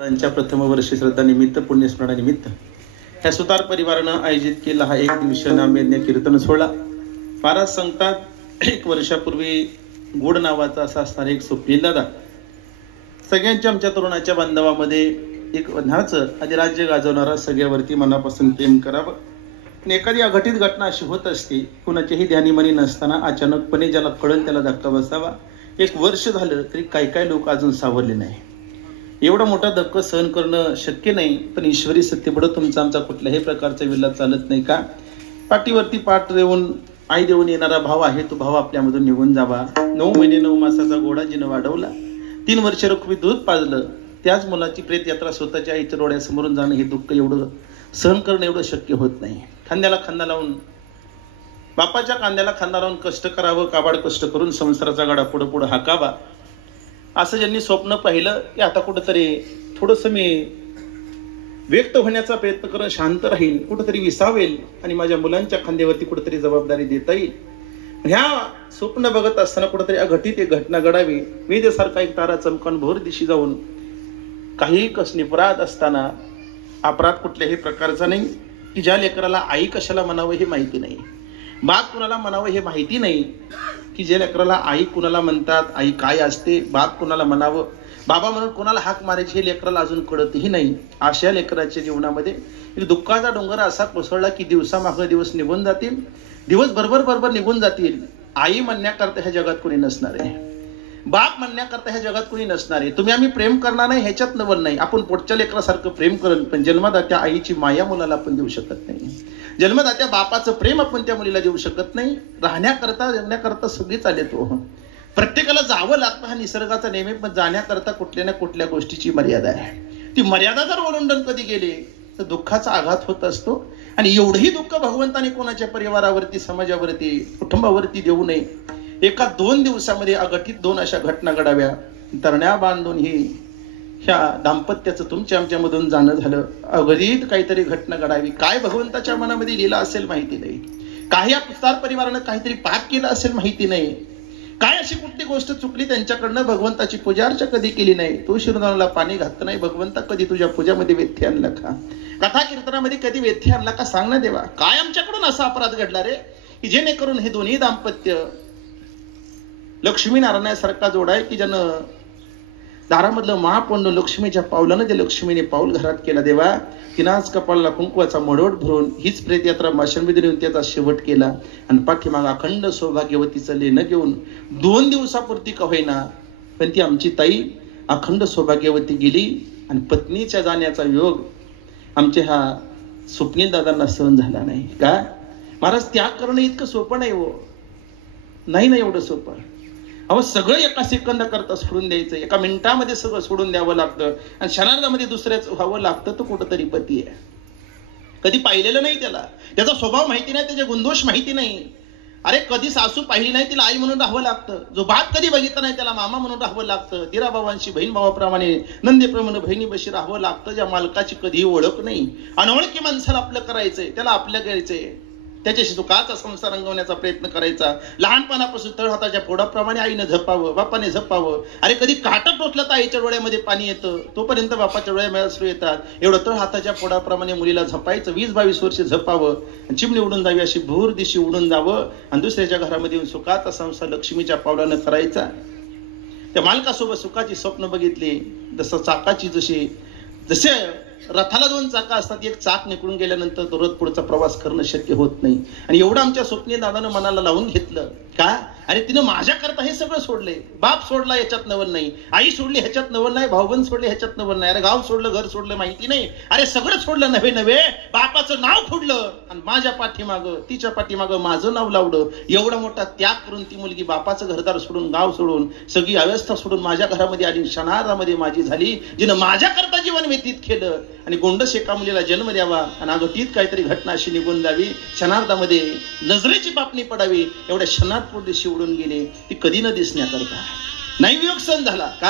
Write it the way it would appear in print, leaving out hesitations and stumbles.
त्यांच्या प्रथम वर्ष श्रद्धा निमित्त पुण्यस्मरणानिमित्त ह्या सुतार परिवारानं आयोजित केला हा एक दिवसीय नामयज्ञ कीर्तन सोहळा. महाराज सांगतात, 1 वर्षापूर्वी गोड नावाचा असा असणारा एक स्वप्नील दादा सगळ्यांच्या आमच्या तरुणाच्या बांधवामध्ये एक वन्हाचं अधिराज्य गाजवणारा, सगळ्यावरती मनापासून प्रेम करावं. आणि एखादी अघटित घटना अशी होत असते, कुणाच्याही ध्यानीमनी नसताना अचानकपणे ज्याला कळेल त्याला धक्का बसावा. 1 वर्ष झालं तरी काही लोक अजून सावरले नाही. एवढा मोठा धक्का सहन करणं शक्य नाही, पण ईश्वरी सत्तेपुढे तुमचा आमचा कुठल्याही प्रकारचा विल्लाद चालत नाही का? पाठीवरती पाठ देऊन आई देऊन येणारा भाव आहे, तो भाव आपल्यामधून निघून जावा. 9 महिने 9 मासाचा गोडा जिनं वाढवला, 3 वर्ष रुखमी दूध पाजलं, त्याच मुलाची प्रेत यात्रा स्वतःच्या आईच्या डोळ्यासमोरून जाणं, हे दुःख एवढं सहन करणं एवढं शक्य होत नाही. खांद्याला खांदा लावून, बापाच्या कांद्याला खांदा लावून कष्ट करावं, काबाड कष्ट करून संसाराचा गाडा पुढं पुढं हाकावा, असं ज्यांनी स्वप्न पाहिलं की आता कुठंतरी थोडंसं मी व्यक्त होण्याचा प्रयत्न करून शांत राहील, कुठंतरी विसावेल आणि माझ्या मुलांच्या खांद्यावरती कुठंतरी जबाबदारी देता येईल. ह्या स्वप्न बघत असताना कुठंतरी अघटित एक घटना घडावी. वेदेसारखा एक तारा चमकान भोर दिशी जाऊन काही निपराध असताना अपराध कुठल्याही प्रकारचा नाही, की ज्या लेकराला आई कशाला म्हणावं हे माहिती नाही, बाप कुणाला म्हणावं हे माहिती नाही, की जे लेकराला आई कुणाला म्हणतात, आई काय असते, बाप कुणाला म्हणावं, बाबा म्हणून कोणाला हाक मारायची हे लेकराला अजून कळतही नाही. अशा लेकराच्या जीवनामध्ये एक दुःखाचा डोंगर असा कोसळला की दिवसामागं दिवस निघून जातील, दिवस बरोबर निघून जातील. आई म्हणण्याकरता ह्या जगात कोणी नसणार आहे, बाप म्हणण्याकरता ह्या जगात कोणी नसणार आहे. तुम्ही आम्ही प्रेम करणार नाही ह्याच्यात नवल नाही, आपण पोटच्या लेकरासारखं प्रेम करेल, पण जन्मदात्या आईची माया मुलाला आपण देऊ शकत नाही. जन्मदात्या बापाचं प्रेम आपण त्या मुलीला देऊ शकत नाही. राहण्याकरता जगण्याकरता सगळीच आले तो. प्रत्येकाला जावं लागतं, हा निसर्गाचा नेहमी, पण जाण्याकरता कुठल्या ना कुठल्या गोष्टीची मर्यादा आहे. ती मर्यादा जर ओलांडून कधी गेले तर दुःखाचा आघात होत असतो. आणि एवढंही दुःख भगवंताने कोणाच्या परिवारावरती, समाजावरती, कुटुंबावरती देऊ नये. 1-2 दिवसामध्ये अघटित 2 अशा घटना घडाव्या, तरण्या बांधून ही ह्या दाम्पत्याचं तुमच्या आमच्यामधून जाणं झालं. अघटित काहीतरी घटना घडावी, काय भगवंताच्या मनामध्ये लिहिलं असेल माहिती नाही, काही पुस्तार परिवारानं काहीतरी पाप केलं असेल माहिती नाही, काय अशी कुठली गोष्ट चुकली त्यांच्याकडनं, भगवंताची पूजा अर्चा कधी केली नाही, तो शिरदानाला पाणी घातलं नाही, भगवंता कधी तुझ्या पूजामध्ये व्यत्यय आणला का, कथा कीर्तनामध्ये कधी व्यत्यय आणला का, सांग ना देवा. काय आमच्याकडून असा अपराध घडला रे, की जेणेकरून हे दोन्ही दाम्पत्य लक्ष्मी नारायणासारखा जोड आहे, की ज्यानं दारामधलं महापंड लक्ष्मीच्या पावलानं जे लक्ष्मीने पाऊल घरात केला देवा. तिनाच कपाळाला कुंकवाचा मडवट भरून हीच प्रेत यात्रा माशांमध्ये नेऊन त्याचा शेवट केला. आणि पाठीमाग अखंड सौभाग्यवतीचं लेणं घेऊन 2 दिवसापुरती का होईना, पण ती आमची ताई अखंड सौभाग्यवती गेली. आणि पत्नीच्या जाण्याचा योग आमच्या ह्या स्वप्नील दादांना सहन झाला नाही. का महाराज, त्याग करणं इतकं सोपं नाही हो, नाही एवढं सोपं. अहो, सगळं एका सेकंदा करता सोडून द्यायचं, एका मिनिटामध्ये सगळं सोडून द्यावं लागतं, आणि क्षणार्धामध्ये दुसऱ्याचं व्हावं लागतं. तो कुठंतरी पती आहे, कधी पाहिलेलं नाही त्याला, त्याचा स्वभाव माहिती नाही, त्याचे गुणदोष माहिती नाही. अरे, कधी सासू पाहिली नाही तिला आई म्हणून राहावं लागतं, जो बाप कधी बघितला नाही त्याला मामा म्हणून राहावं लागतं, दिराबाबांशी बहीण भावाप्रमाणे नंदेप्रमाणे बहिणी बशी राहावं लागतं. ज्या मालकाची कधीही ओळख नाही, अनोळखी माणसाला आपलं करायचंय, त्याला आपलं करायचंय, त्याच्याशी सुखाचा संसार रंगवण्याचा प्रयत्न करायचा. लहानपणापासून तळ हाताच्या फोडाप्रमाणे आईनं झपावं, बापाने झपावं. अरे, कधी काटा टोचला तर आईच्या डोळ्यामध्ये पाणी येतं, तोपर्यंत बापाच्या डोळ्यामध्ये अश्रू येतात. एवढं तळ हाताच्या फोडाप्रमाणे मुलीला झपायचं, 20-22 वर्ष झपावं, चिमणी उडून जावी, अशी भूर दिशी उडून जावं, आणि दुसऱ्याच्या घरामध्ये येऊन सुखाचा संसार लक्ष्मीच्या पावलानं करायचा. त्या मालकासोबत सुखाची स्वप्न बघितली, जसं चाकाची जसे रथाला 2 चाका असतात, एक चाक निघून गेल्यानंतर तो रथ पुढचा प्रवास करणं शक्य होत नाही. आणि एवढं आमच्या स्वप्नील दादानं मनाला लावून घेतलं का, आणि तिनं माझ्याकरता हे सगळं सोडले. बाप सोडला ह्याच्यात नवल नाही, आई सोडली ह्याच्यात नवल नाही, भाऊबंद सोडले ह्याच्यात नवल नाही. अरे, गाव सोडलं, घर सोडलं माहिती नाही, अरे सगळं सोडलं नव्हे, बापाचं नाव फोडलं, आणि माझ्या पाठीमागं, तिच्या पाठीमागं माझं नाव लावलं. एवढा मोठा त्याग करून ती मुलगी बापाचं घरदार सोडून, गाव सोडून, सगळी अवस्था सोडून माझ्या घरामध्ये आली, क्षणार्धामध्ये माझी झाली, जिनं माझ्याकरता जीवन व्यतीत केलं. आणि गोंडस एका मुलीला जन्म द्यावा, आणि अगतीत काहीतरी घटना अशी निघून जावी, क्षणार्धामध्ये नजरेची पापणी पडावी, एवढ्या क्षणात दिशी उडून गेले. ती कधी न दिसण्याकरता नाही वियोग सण झाला का.